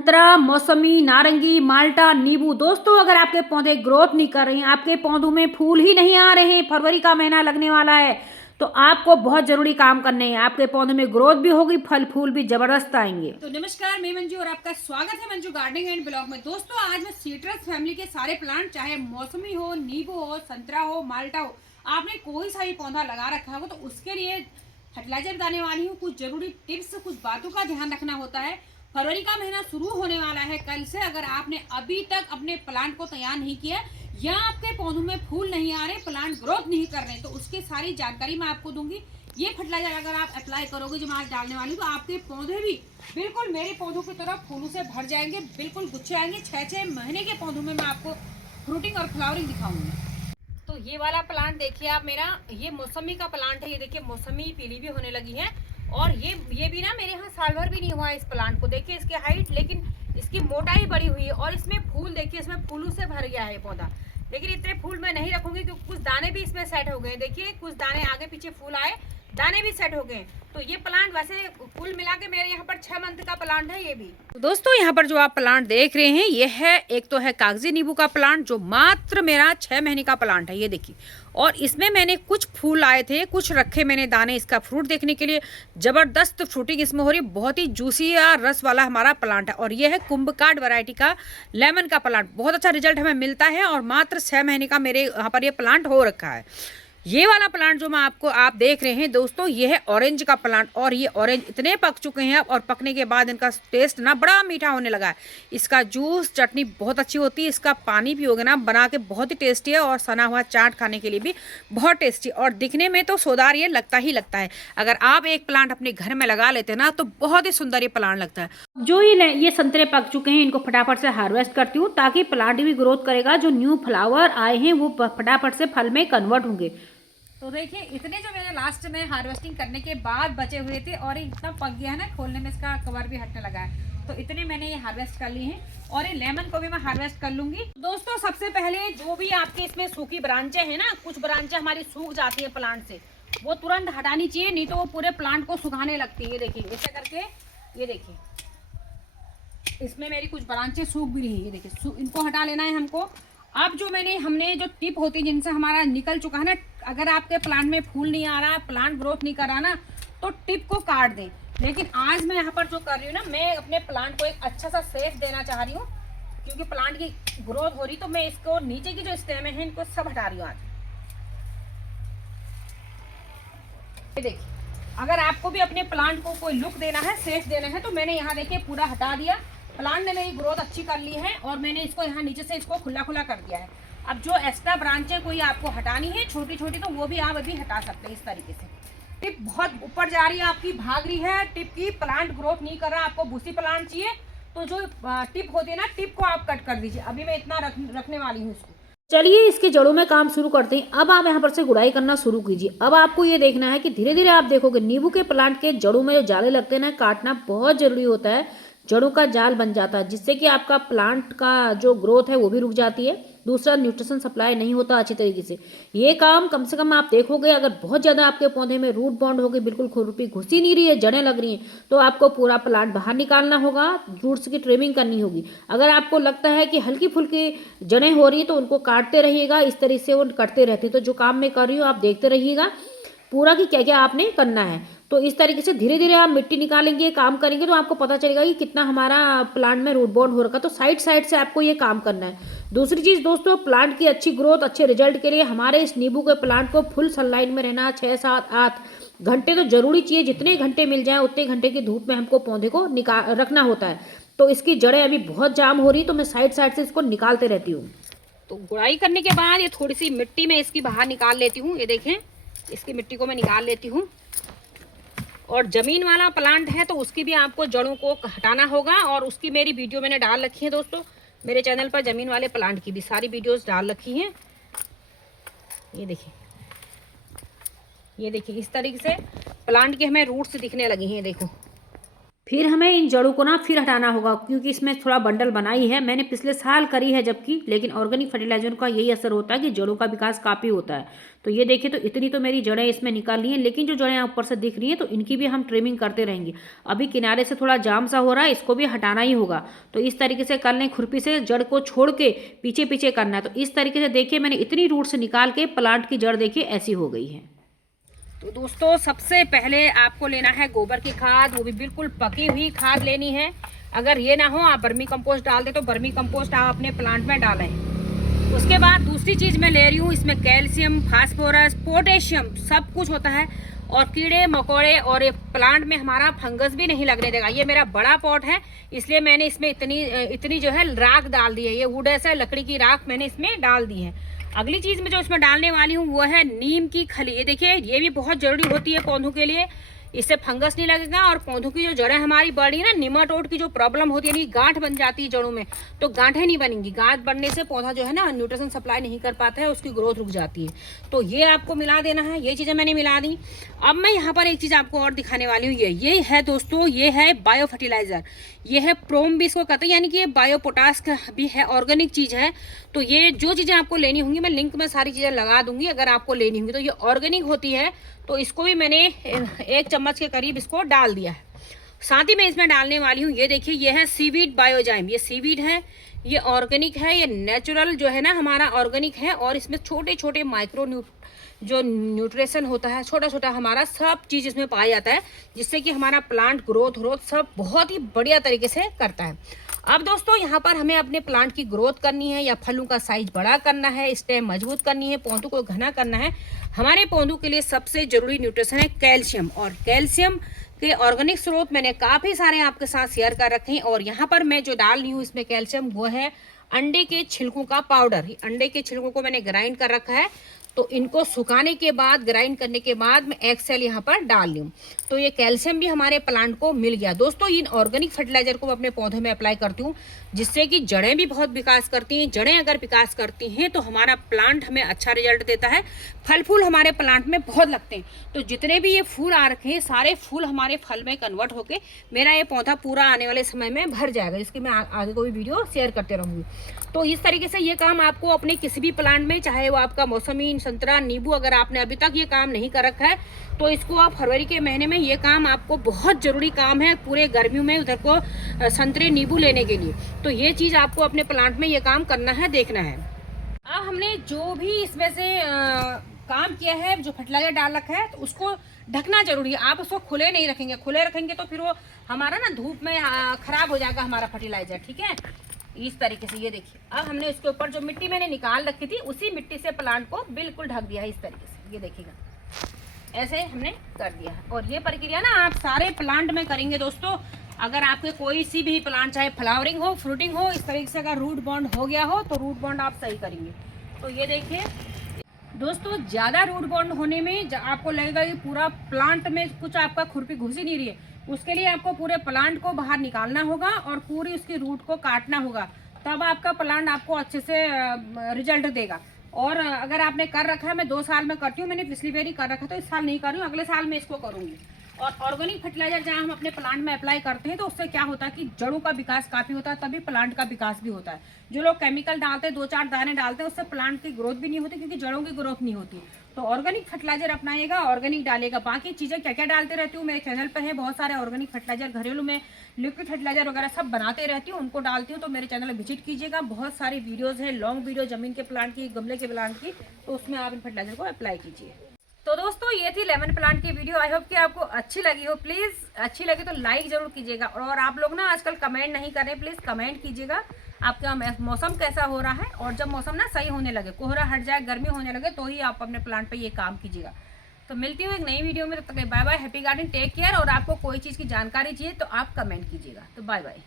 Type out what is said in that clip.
संतरा, मौसमी, नारंगी, माल्टा, नींबू। दोस्तों अगर आपके पौधे ग्रोथ नहीं कर रहे हैं, आपके पौधों में फूल ही नहीं आ रहे हैं, फरवरी का महीना लगने वाला है, तो आपको बहुत जरूरी काम करने हैं। आपके पौधों में ग्रोथ भी होगी, फल फूल भी जबरदस्त आएंगे। तो नमस्कार, मैं मंजू और आपका स्वागत है मंजू गार्डनिंग एंड ब्लॉग में। दोस्तों आज मैं सीट्रस फैमिली के सारे प्लांट, चाहे मौसमी हो, नींबू हो, संतरा हो, माल्टा हो, आपने कोई सा भी पौधा लगा रखा हो तो उसके लिए फर्टिलाइजर बताने वाली हूँ। कुछ जरूरी टिप्स, कुछ बातों का ध्यान रखना होता है। फरवरी का महीना शुरू होने वाला है कल से। अगर आपने अभी तक अपने प्लांट को तैयार नहीं किया या आपके पौधों में फूल नहीं आ रहे, प्लांट ग्रोथ नहीं कर रहे, तो उसकी सारी जानकारी मैं आपको दूंगी। ये फर्टिलाइजर अगर आप अप्लाई करोगे, जो मैं आज डालने वाली हूँ, तो आपके पौधे भी बिल्कुल मेरे पौधों की तरह फूलों से भर जाएंगे, बिल्कुल गुच्छे आएंगे। 6-6 महीने के पौधों में मैं आपको फ्रूटिंग और फ्लावरिंग दिखाऊंगी। तो ये वाला प्लांट देखिए आप, मेरा ये मौसमी का प्लांट है। ये देखिए मौसमी पीली भी होने लगी है, और ये भी ना मेरे यहाँ साल भर भी नहीं हुआ है इस प्लांट को। देखिए इसकी हाइट, लेकिन इसकी मोटाई बड़ी हुई है, और इसमें फूल देखिए, इसमें फूलों से भर गया है पौधा। लेकिन इतने फूल मैं नहीं रखूंगी क्योंकि कुछ दाने भी इसमें सेट हो गए। देखिए कुछ दाने आगे पीछे फूल आए, दाने भी सेट हो गए। तो ये प्लांट वैसे कुल मिला के मेरे यहाँ पर 6 मंथ का प्लांट है ये भी। तो दोस्तों यहाँ पर जो आप प्लांट देख रहे हैं, ये है, एक तो है कागजी नींबू का प्लांट, जो मात्र मेरा 6 महीने का प्लांट है। ये देखिए, और इसमें मैंने कुछ फूल आए थे, कुछ रखे मैंने दाने इसका फ्रूट देखने के लिए। जबरदस्त फ्रूटिंग इसमें हो रही, बहुत ही जूसी या रस वाला हमारा प्लांट है। और ये है कुंभकार्ड वैरायटी का लेमन का प्लांट। बहुत अच्छा रिजल्ट हमें मिलता है, और मात्र 6 महीने का मेरे यहाँ पर ये प्लांट हो रखा है। ये वाला प्लांट जो मैं आप देख रहे हैं दोस्तों, ये है ऑरेंज का प्लांट। और ये ऑरेंज इतने पक चुके हैं, और पकने के बाद इनका टेस्ट ना बड़ा मीठा होने लगा है। इसका जूस, चटनी बहुत अच्छी होती है। इसका पानी पियोगे ना बना के, बहुत ही टेस्टी है। और सना हुआ चाट खाने के लिए भी बहुत टेस्टी, और दिखने में तो सोदार ये लगता ही लगता है। अगर आप एक प्लांट अपने घर में लगा लेते हैं ना, तो बहुत ही सुंदर ये प्लांट लगता है। जो ये संतरे पक चुके हैं, इनको फटाफट से हार्वेस्ट करती हूँ, ताकि प्लांट भी ग्रोथ करेगा। जो न्यू फ्लावर आए हैं वो फटाफट से फल में कन्वर्ट होंगे। तो देखिए इतने जो मेरे लास्ट में हार्वेस्टिंग करने के बाद बचे हुए थे, और ये इतना पक गया है ना, खोलने में इसका कवर भी हटने लगा है। तो इतने मैंने ये हार्वेस्ट कर लिए हैं, और ये लेमन को भी मैं हार्वेस्ट कर लूंगी। दोस्तों सबसे पहले जो भी आपके इसमें सूखी ब्रांचें हैं ना, कुछ ब्रांचें हमारी सूख जाती है प्लांट से, वो तुरंत हटानी चाहिए, नहीं तो वो पूरे प्लांट को सुखाने लगती है। ये देखिए ऐसे करके, ये देखिए इसमें मेरी कुछ ब्रांचें सूख भी रही है। ये देखिए इनको हटा लेना है हमको। अब जो हमने जो टिप होती है जिनसे हमारा निकल चुका है ना, अगर आपके प्लांट में फूल नहीं आ रहा, प्लांट ग्रोथ नहीं कर रहा ना, तो टिप को काट दें। लेकिन आज मैं यहाँ पर जो कर रही हूँ ना, मैं अपने प्लांट को एक अच्छा सा सेफ देना चाह रही हूँ, क्योंकि प्लांट की ग्रोथ हो रही। तो मैं इसको नीचे की जो स्टेम है इनको सब हटा रही हूँ आज। ये देखिए, अगर आपको भी अपने प्लांट को कोई लुक देना है, सेफ देना है, तो मैंने यहाँ देखिए पूरा हटा दिया। प्लांट ने मेरी ग्रोथ अच्छी कर ली है, और मैंने इसको यहाँ नीचे से इसको खुला खुला कर दिया है। अब जो एक्स्ट्रा ब्रांचें कोई आपको हटानी है छोटी छोटी, तो वो भी आप अभी हटा सकते हैं इस तरीके से। टिप बहुत ऊपर जा रही है आपकी, भाग रही है टिप की, प्लांट ग्रोथ नहीं कर रहा, आपको भूसी प्लांट चाहिए, तो जो टिप होती है ना, टिप को आप कट कर दीजिए। अभी मैं इतना रखने वाली हूँ इसको। चलिए इसके जड़ों में काम शुरू करते हैं। अब आप यहाँ पर से गुड़ाई करना शुरू कीजिए। अब आपको ये देखना है कि धीरे धीरे आप देखोगे नींबू के प्लांट के जड़ों में जो जाले लगते हैं ना, काटना बहुत जरूरी होता है। जड़ों का जाल बन जाता है, जिससे कि आपका प्लांट का जो ग्रोथ है वो भी रुक जाती है। दूसरा, न्यूट्रिशन सप्लाई नहीं होता अच्छी तरीके से। ये काम कम से कम आप देखोगे, अगर बहुत ज़्यादा आपके पौधे में रूट बॉन्ड हो गई, बिल्कुल खुरपी घुस ही नहीं रही है, जड़ें लग रही हैं, तो आपको पूरा प्लांट बाहर निकालना होगा, रूट्स की ट्रिमिंग करनी होगी। अगर आपको लगता है कि हल्की फुल्की जड़ें हो रही है, तो उनको काटते रहिएगा। इस तरीके से वो कटते रहते हैं। तो जो काम मैं कर रही हूँ आप देखते रहिएगा पूरा कि क्या क्या आपने करना है। तो इस तरीके से धीरे धीरे आप मिट्टी निकालेंगे, काम करेंगे, तो आपको पता चलेगा कि कितना हमारा प्लांट में रूट बॉन्ड हो रखा है। तो साइड साइड से आपको ये काम करना है। दूसरी चीज़ दोस्तों, प्लांट की अच्छी ग्रोथ, अच्छे रिजल्ट के लिए हमारे इस नींबू के प्लांट को फुल सनलाइट में रहना 6-7-8 घंटे तो जरूरी चाहिए। जितने घंटे मिल जाए उतने घंटे की धूप में हमको पौधे को रखना होता है। तो इसकी जड़ें अभी बहुत जाम हो रही, तो मैं साइड साइड से इसको निकालते रहती हूँ। तो गुड़ाई करने के बाद ये थोड़ी सी मिट्टी में इसकी बाहर निकाल लेती हूँ। ये देखें, इसकी मिट्टी को मैं निकाल लेती हूँ। और ज़मीन वाला प्लांट है तो उसकी भी आपको जड़ों को हटाना होगा, और उसकी मेरी वीडियो मैंने डाल रखी है दोस्तों। मेरे चैनल पर ज़मीन वाले प्लांट की भी सारी वीडियोस डाल रखी हैं। ये देखिए, ये देखिए इस तरीके से प्लांट के हमें रूट्स दिखने लगी हैं। देखो, फिर हमें इन जड़ों को ना फिर हटाना होगा, क्योंकि इसमें थोड़ा बंडल बनाई है मैंने पिछले साल करी है जबकि, लेकिन ऑर्गेनिक फर्टिलाइजर का यही असर होता है कि जड़ों का विकास काफ़ी होता है। तो ये देखिए, तो इतनी तो मेरी जड़ें इसमें निकाल ली हैं, लेकिन जो जड़ें ऊपर से दिख रही हैं तो इनकी भी हम ट्रिमिंग करते रहेंगे। अभी किनारे से थोड़ा जाम सा हो रहा है, इसको भी हटाना ही होगा। तो इस तरीके से कर लें, खुरपी से जड़ को छोड़ के पीछे पीछे करना है। तो इस तरीके से देखिए मैंने इतनी रूट से निकाल के प्लांट की जड़ देखिए ऐसी हो गई है। तो दोस्तों सबसे पहले आपको लेना है गोबर की खाद, वो भी बिल्कुल पकी हुई खाद लेनी है। अगर ये ना हो आप वर्मी कंपोस्ट डाल दें तो वर्मी कंपोस्ट आप अपने प्लांट में डालें। उसके बाद दूसरी चीज़ मैं ले रही हूँ, इसमें कैल्शियम, फास्फोरस, पोटेशियम सब कुछ होता है, और कीड़े मकोड़े और ये प्लांट में हमारा फंगस भी नहीं लगने देगा। ये मेरा बड़ा पॉट है, इसलिए मैंने इसमें इतनी जो है राख डाल दी है। ये वुड है, लकड़ी की राख मैंने इसमें डाल दी है। अगली चीज़ में जो इसमें डालने वाली हूँ वो है नीम की खली। ये देखिए, ये भी बहुत ज़रूरी होती है पौधों के लिए, इससे फंगस नहीं लगेगा। और पौधों की जो जड़ें हमारी बढ़ी ना, निमाटोड की जो प्रॉब्लम होती है, यानी गांठ बन जाती है जड़ों में, तो गांठें नहीं बनेंगी। गांठ बनने से पौधा जो है ना न्यूट्रिशन सप्लाई नहीं कर पाता है, उसकी ग्रोथ रुक जाती है। तो ये आपको मिला देना है, ये चीज़ें मैंने मिला दी। अब मैं यहाँ पर एक चीज़ आपको और दिखाने वाली हूँ। ये है दोस्तों, ये है बायो फर्टिलाइज़र। ये है प्रोम भी इसको कहते हैं, यानी कि ये बायो पोटास भी है, ऑर्गेनिक चीज़ है। तो ये जो चीज़ें आपको लेनी होंगी मैं लिंक में सारी चीज़ें लगा दूंगी, अगर आपको लेनी होंगी। तो ये ऑर्गेनिक होती है, तो इसको भी मैंने 1 चम्मच के करीब इसको डाल दिया है। साथ ही मैं इसमें डालने वाली हूँ, ये देखिए, ये है सीवीड बायोजाइम। ये सीवीड है, ये ऑर्गेनिक है, ये नेचुरल जो है ना हमारा ऑर्गेनिक है। और इसमें छोटे छोटे जो न्यूट्रिशन होता है, छोटा छोटा हमारा सब चीज़ इसमें पाया जाता है, जिससे कि हमारा प्लांट ग्रोथ सब बहुत ही बढ़िया तरीके से करता है। अब दोस्तों यहाँ पर हमें अपने प्लांट की ग्रोथ करनी है, या फलों का साइज बड़ा करना है, स्टेम मजबूत करनी है, पौधों को घना करना है। हमारे पौधों के लिए सबसे जरूरी न्यूट्रिशन है कैल्शियम, और कैल्शियम के ऑर्गेनिक स्रोत मैंने काफ़ी सारे आपके साथ शेयर कर रखे हैं। और यहाँ पर मैं जो डाल रही हूँ इसमें कैल्शियम, वो है अंडे के छिलकों का पाउडर। अंडे के छिलकों को मैंने ग्राइंड कर रखा है, तो इनको सुखाने के बाद, ग्राइंड करने के बाद मैं एक सेल यहाँ पर डाल लूँ, तो ये कैल्शियम भी हमारे प्लांट को मिल गया। दोस्तों इन ऑर्गेनिक फर्टिलाइजर को मैं अपने पौधे में अप्लाई करती हूँ, जिससे कि जड़ें भी बहुत विकास करती हैं। जड़ें अगर विकास करती हैं तो हमारा प्लांट हमें अच्छा रिजल्ट देता है, फल फूल हमारे प्लांट में बहुत लगते हैं। तो जितने भी ये फूल आ रखे हैं, सारे फूल हमारे फल में कन्वर्ट होके मेरा ये पौधा पूरा आने वाले समय में भर जाएगा, जिसकी मैं आगे कोई वीडियो शेयर करते रहूँगी। तो इस तरीके से ये काम आपको अपने किसी भी प्लांट में, चाहे वो आपका मौसमी, संतरा, नींबू, अगर आपने अभी तक ये काम नहीं कर रखा है तो इसको आप फरवरी के महीने में, ये काम आपको बहुत ज़रूरी काम है पूरे गर्मियों में उधर को संतरे नींबू लेने के लिए। तो ये चीज़ आपको अपने प्लांट में ये काम करना है, देखना है। अब हमने जो भी इसमें से काम किया है, जो फर्टिलाइजर डाल रखा है, तो उसको ढकना जरूरी है। आप उसको खुले नहीं रखेंगे, खुले रखेंगे तो फिर वो हमारा ना धूप में खराब हो जाएगा हमारा फर्टिलाइजर, ठीक है। इस तरीके से ये देखिए, अब हमने उसके ऊपर जो मिट्टी मैंने निकाल रखी थी, उसी मिट्टी से प्लांट को बिल्कुल ढक दिया है इस तरीके से। ये देखिएगा, ऐसे हमने कर दिया है। और ये प्रक्रिया ना आप सारे प्लांट में करेंगे दोस्तों। अगर आपके कोई सी भी प्लांट, चाहे फ्लावरिंग हो, फ्रूटिंग हो, इस तरीके से अगर रूट बॉन्ड हो गया हो तो रूट बॉन्ड आप सही करेंगे। तो ये देखिए दोस्तों, ज़्यादा रूट बॉन्ड होने में आपको लगेगा कि पूरा प्लांट में कुछ आपका खुरपी घुस ही नहीं रही है, उसके लिए आपको पूरे प्लांट को बाहर निकालना होगा और पूरी उसकी रूट को काटना होगा, तब आपका प्लांट आपको अच्छे से रिजल्ट देगा। और अगर आपने कर रखा है, मैं 2 साल में करती हूँ, मैंने पिछली बार ही कर रखा था, इस साल नहीं कर रही हूँ, अगले साल मैं इसको करूँगी। और ऑर्गेनिक फर्टिलाइजर जहाँ हम अपने प्लांट में अप्लाई करते हैं तो उससे क्या होता है कि जड़ों का विकास काफ़ी होता है, तभी प्लांट का विकास भी होता है। जो लोग केमिकल डालते हैं, 2-4 दाने डालते हैं, उससे प्लांट की ग्रोथ भी नहीं होती, क्योंकि जड़ों की ग्रोथ नहीं होती। तो ऑर्गेनिक फर्टिलाइजर अपनाइएगा, ऑर्गेनिक डालिएगा। बाकी चीज़ें क्या क्या डालते रहती हूँ मेरे चैनल पे है, बहुत सारे ऑर्गेनिक फर्टिलाइजर, घरेलू में लिक्विड फर्टिलाइजर वगैरह सब बनाते रहती हूँ, उनको डालती हूँ। तो मेरे चैनल विजिट कीजिएगा, बहुत सारी वीडियोज़ है, लॉन्ग वीडियो जमीन के प्लांट की, गमले के प्लांट की, तो उसमें आप इन फर्टिलाइजर को अप्लाई कीजिए। तो दोस्तों ये थी लेमन प्लांट की वीडियो। आई होप कि आपको अच्छी लगी हो। प्लीज़ अच्छी लगी तो लाइक ज़रूर कीजिएगा। और आप लोग ना आजकल कमेंट नहीं कर रहे, प्लीज़ कमेंट कीजिएगा आपका मौसम कैसा हो रहा है। और जब मौसम ना सही होने लगे, कोहरा हट जाए, गर्मी होने लगे, तो ही आप अपने प्लांट पे ये काम कीजिएगा। तो मिलती हूँ एक नई वीडियो में, तब तक bye bye, happy gardening, take care. और आपको कोई चीज़ की जानकारी चाहिए तो आप कमेंट कीजिएगा। तो बाय बाय।